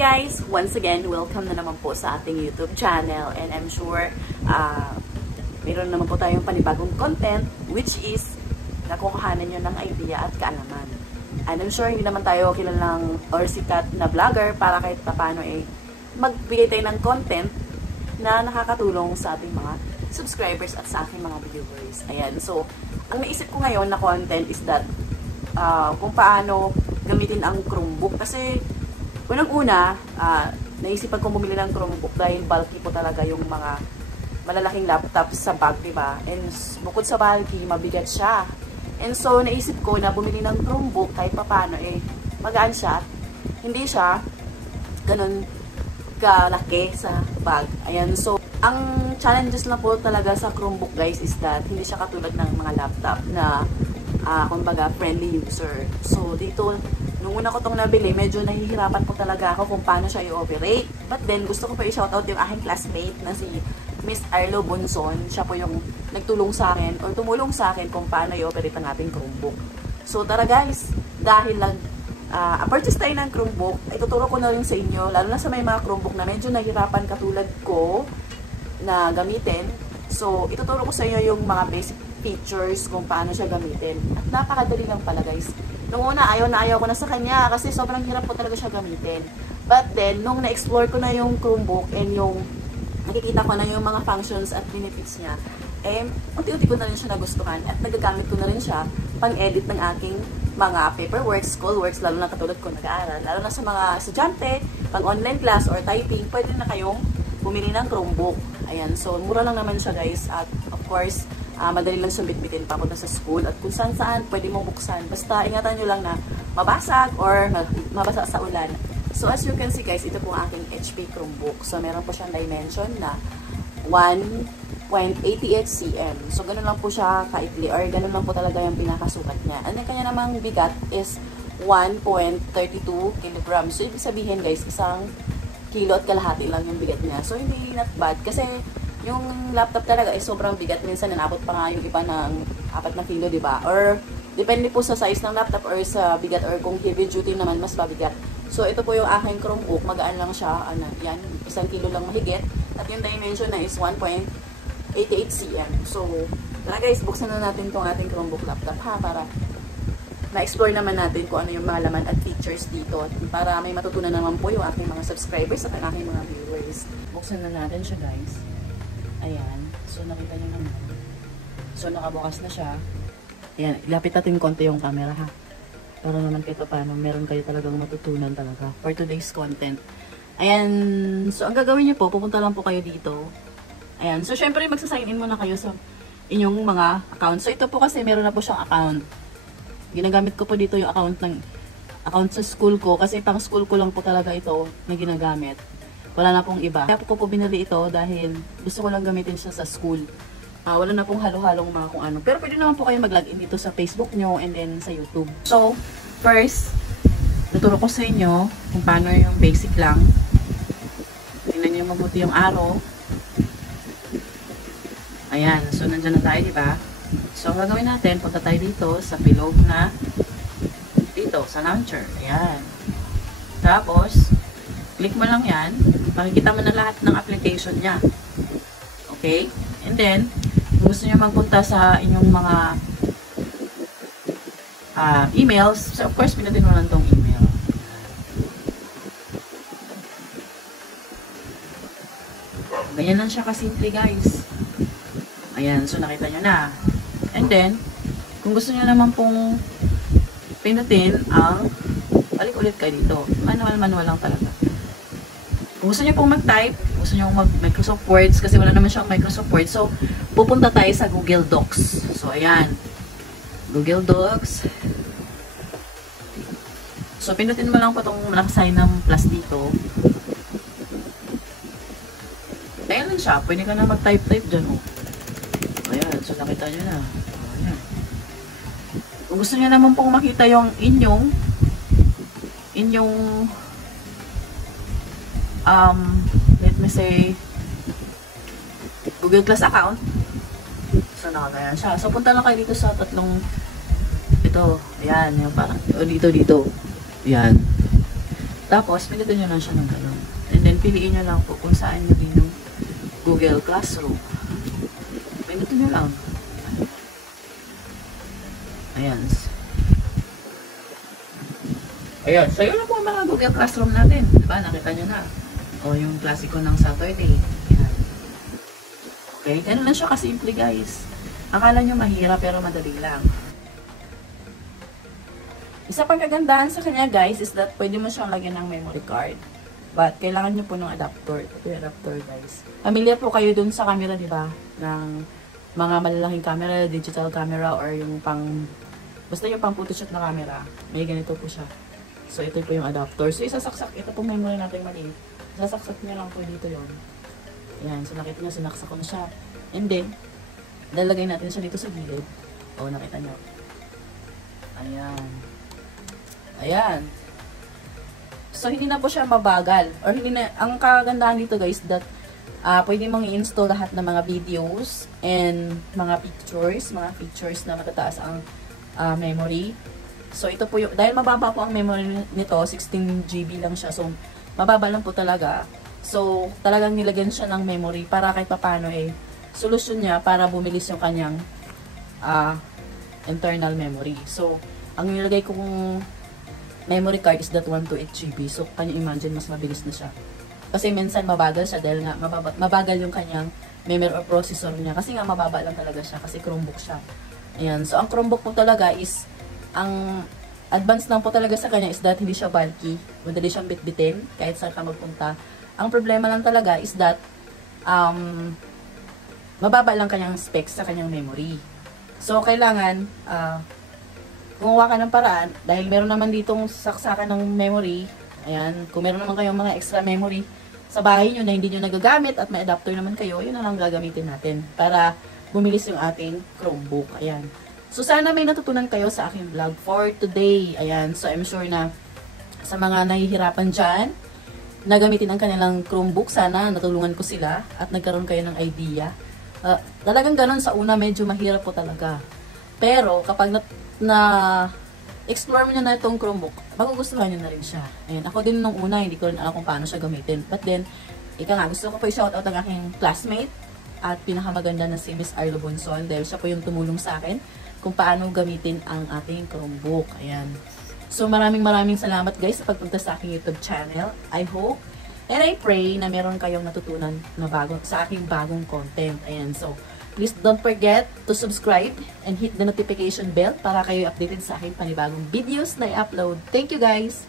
guys! Once again, welcome na naman po sa ating YouTube channel, and I'm sure mayroon naman po tayong panibagong content, which is nakukuhanan nyo ng idea at kaalaman. And I'm sure hindi naman tayo kilalang or sikat na vlogger para kahit paano magbigay tayo ng content na nakakatulong sa ating mga subscribers at sa ating mga viewers. Ayan, so ang naisip ko ngayon na content is that kung paano gamitin ang Chromebook. Kasi unang-una, naisipan ko bumili ng Chromebook dahil bulky po talaga yung mga malalaking laptop sa bag, diba? And bukod sa bulky, mabigat siya. And so, naisip ko na bumili ng Chromebook kahit paano, magaan siya. Hindi siya ganun kalaki sa bag. Ayan, so, ang challenges lang po talaga sa Chromebook, guys, is that hindi siya katulad ng mga laptop na, kumbaga, friendly user. So, dito, nung una ko itong nabili, medyo nahihirapan po talaga ako kung paano siya i-operate. But then, gusto ko pa i-shoutout yung aking classmate na si Miss Arlo Bonson. Siya po yung nagtulong sa akin or tumulong sa akin kung paano i-operate ang ating Chromebook. So, tara guys, dahil purchase tayo ng Chromebook, ituturo ko na rin sa inyo, lalo na sa may mga Chromebook na medyo nahihirapan katulad ko na gamitin. So, ituturo ko sa inyo yung mga basic features kung paano siya gamitin. At napakadali lang pala guys. Nung una, ayaw ko na sa kanya kasi sobrang hirap po talaga siya gamitin. But then, nung na-explore ko na yung Chromebook and yung nakikita ko na yung mga functions at benefits niya, unti-unti ko na rin siya nagustuhan at nagagamit ko na rin siya pang-edit ng aking mga paperworks, schoolworks, lalo na katulad ko nag-aaral. Lalo na sa mga estudyante, pang-online class or typing, pwede na kayong bumili ng Chromebook. Ayan, so mura lang naman siya guys at of course, madali lang siyang bitbitin papunta sa school at kung saan pwede mong buksan. Basta ingatan nyo lang na mabasag or mabasa sa ulan. So as you can see guys, ito po ang aking HP Chromebook. So meron po siyang dimension na 1.88 cm. So ganun lang po siya kaikli or ganun lang po talaga yung pinakasukat niya. And then kanya namang bigat is 1.32 kg. So ibig sabihin guys, 1 kilo at kalahati lang yung bigat niya. So hindi not bad kasi yung laptop talaga ay sobrang bigat. Minsan nanabot pa nga yung iba ng 4 na kilo, diba? Or depende po sa size ng laptop or sa bigat or kung heavy duty naman mas mabigat. So ito po yung aking Chromebook, magaan lang siya, yan, 1 kilo lang mahigit. At yung dimension na is 1.88 cm. So, tara guys, buksan na natin tong ating Chromebook laptop ha, para ma-explore naman natin kung ano yung mga laman at features dito. At para may matutunan naman po yung aking mga subscribers at ang aking mga viewers. Buksan na natin siya guys. Ayan. So, nakita nyo naman. So, nakabukas na siya. Ayan. Ilapit natin konti yung camera ha. Para naman kahit paano, meron kayo talagang matutunan talaga for today's content. Ayan. So, ang gagawin nyo po, pupunta lang po kayo dito. Ayan. So, syempre, magsasign in muna kayo sa inyong mga account. So, ito po kasi meron na po siyang account. Ginagamit ko po dito yung account sa school ko. Kasi pang school ko lang po talaga ito na ginagamit. Wala na pong iba. Kaya po binili ito dahil gusto ko lang gamitin siya sa school. Wala na pong halo-halong mga kung ano. Pero pwede naman po kayo mag-login dito sa Facebook nyo and then sa YouTube. So, first, tuturo ko sa inyo kung paano yung basic lang. Tingnan nyo mabuti yung arrow. Ayan. So, nandyan na tayo, diba? So, ang gagawin natin, punta tayo dito sa bilog na dito, sa launcher. Ayan. Tapos, click mo lang yan. Makikita mo na lahat ng application niya. Okay? And then, kung gusto nyo magpunta sa inyong mga emails, so of course, pinutin mo lang tong email. Ganyan lang siya kasimple, guys. Ayan, so nakita nyo na. And then, kung gusto nyo naman pong pinutin ang balik ulit kayo dito. Manual lang talaga. Kung gusto nyo pong mag-type, gusto nyo mag-Microsoft Words, kasi wala naman siyang Microsoft Word. So, pupunta tayo sa Google Docs. So, ayan. Google Docs. So, pinutin mo lang po itong nakasign ng plus dito. Ayan lang siya. Pwede ka na mag-type-type dyan, oh. Ayan. So, nakita nyo na. Ayan. Kung gusto nyo naman pong makita yung inyong let me say Google Class account. So, nakagayan siya. So, punta lang kayo dito sa tatlong ito. Ayan. Yung parang, dito. Ayan. Tapos, pilitin nyo lang siya ng gano'n. And then, piliin nyo lang po kung saan nyo din yung Google Classroom. Pilitin nyo lang. Ayan. Ayan. So, yun na po ang mga Google Classroom natin. Diba? Nakita nyo na. O, yung klasiko ng Saturday. Ayan. Okay? Ganun lang siya kasimple, guys. Akala nyo mahirap, pero madali lang. Isa pang kagandahan sa kanya, guys, is that pwede mo siyang lagyan ng memory card. But, kailangan nyo po ng adapter. Ito yung adapter, guys. Familiar po kayo dun sa camera, di ba? Ng mga malalaking camera, digital camera, or yung pang... Basta yung pang photoshoot na camera. May ganito po siya. So, ito po yung adapter. So, isasaksak. Ito po memory natin maliit. Isasaksak nyo lang po dito yun. Ayan. So, nakita nyo, sinaksak ko na siya. And then, lalagay natin siya dito sa gilid. O, nakita nyo. Ayan. Ayan. So, hindi na po siya mabagal. Or hindi na, ang kagandahan dito guys, that pwede mong i-install lahat ng mga videos and mga pictures na matataas ang memory. So, ito po yung, dahil mababa po ang memory nito, 16 GB lang siya. So, mababa lang po talaga. So, talagang nilagyan siya ng memory para kahit papano solusyon niya para bumilis yung kanyang internal memory. So, ang nilagay kong memory card is that 128 GB. So, kanya imagine, mas mabilis na siya. Kasi minsan mabagal siya dahil nga mabagal yung kanyang memory or processor niya. Kasi nga mababa lang talaga siya kasi Chromebook siya. Ayan. So, ang Chromebook po talaga is, ang advance lang po talaga sa kanya is that hindi siya bulky. Madali siyang bitbitin kahit saan ka magpunta. Ang problema lang talaga is that mababa lang kanyang specs sa kanyang memory. So, kailangan gumawa ka ng paraan, dahil meron naman ditong saksakan ng memory. Ayan, kung meron naman kayong mga extra memory sa bahay nyo na hindi nyo nagagamit at may adapter naman kayo, yun na lang gagamitin natin para bumilis yung ating Chromebook. Ayan. So, sana may natutunan kayo sa aking vlog for today. Ayan, so I'm sure na sa mga nahihirapan dyan, na gamitin ang kanilang Chromebook, sana natulungan ko sila at nagkaroon kayo ng idea. Talagang ganun sa una, medyo mahirap po talaga. Pero, kapag explore mo na itong Chromebook, magugustuhan nyo na rin siya. Ayan, ako din nung una, hindi ko rin alam kung paano siya gamitin. But then, gusto ko po i-shoutout ang aking classmate at pinakamaganda na si Miss Arlo Bonson dahil siya po yung tumulong sa akin kung paano gamitin ang ating Chromebook. Ayan. So, maraming salamat guys sa pagpunta sa aking YouTube channel. I hope and I pray na meron kayong natutunan na sa aking bagong content. Ayan, so, please don't forget to subscribe and hit the notification bell para kayo updated sa aking panibagong videos na i-upload. Thank you guys!